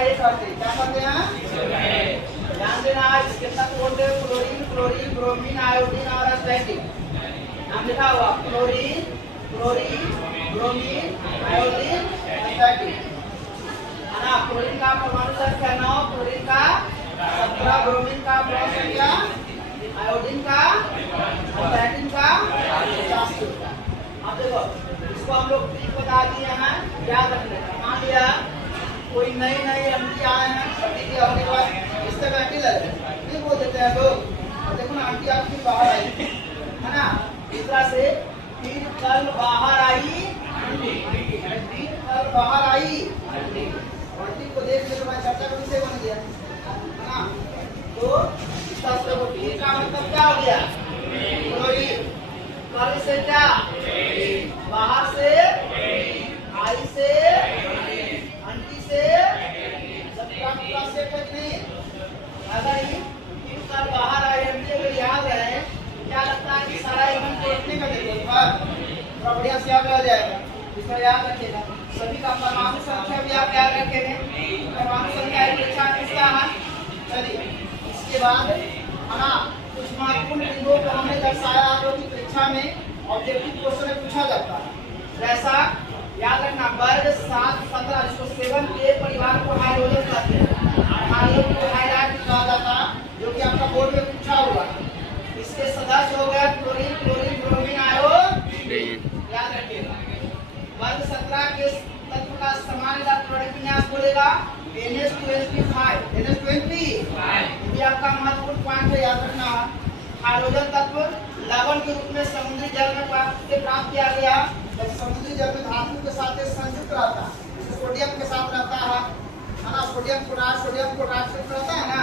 ये करते हैं, क्या करते हैं? ध्यान देना, इसके साथ बोलते हैं क्लोरीन, क्लोरीन, ब्रोमीन, आयोडीन और एस्टाटिन। नाम लिखा हुआ क्लोरीन, क्लोरीन, ब्रोमीन, आयोडीन, एस्टाटिन, है ना। क्लोरीन का परमाणु संख्या 9, क्लोरीन का 17, ब्रोमीन का परमाणु संख्या, आयोडीन का, एस्टाटिन का 50 होता है। अब देखो इसको हम लोग ट्रिक बता दिए हैं, याद रखने का। मान लिया कोई नई आंटी आए हैं, छठी के होने के बाद इससे बैठी लगे नहीं बोल देते हैं लोग, और देखो ना आंटी आपकी बाहर आई, है ना। इस तरह से फिर कल बाहर आई, फिर कल बाहर आई, आंटी को देख के मैं चर्चा कभी से बन गया, है ना। तो इस तरह से वो फिर का मतलब क्या हो गया? क्लोरीन। कल से क्या? बाहर से, आई से, आंटी से, से कुछ नहीं। अगर ये कल बाहर आई आंटी अगर याद है, क्या लगता है कि सारा इवेंट देखने का देखो थोड़ा बढ़िया से याद रह जाएगा, इसको याद रखिएगा। सभी का परमाणु संख्या भी आप याद रखेंगे, परमाणु संख्या परीक्षा किसका है। चलिए इसके बाद है ना कुछ महत्वपूर्ण बिंदुओं को हमने दर्शाया जो कि परीक्षा में ऑब्जेक्टिव क्वेश्चन में पूछा जाता है। जैसा याद रखना, वर्ग 7, 17 जिसको 7A परिवार को हाइड्रोजन कहते हैं, हाइड्रोजन को हाइड्राइड कहा जाता है, जो कि आपका बोर्ड में पूछा हुआ। इसके सदस्य हो गए क्लोरीन, क्लोरीन, ब्रोमीन, आयोडीन, याद रखिएगा। वर्ग 17 के तत्व का सामान्य इलेक्ट्रॉनिक विन्यास बोलेगा NH2SP5, NH2SP, ये आपका महत्वपूर्ण पॉइंट है, याद रखना। हाइड्रोजन तत्व लवण के रूप में समुद्री जल में प्राप्त किया गया, समुद्री जल में धातु के साथ संयुक्त रहता है, सोडियम के साथ रहता है ना। सोडियम पोटाश, सोडियम पोटाश रहता है ना,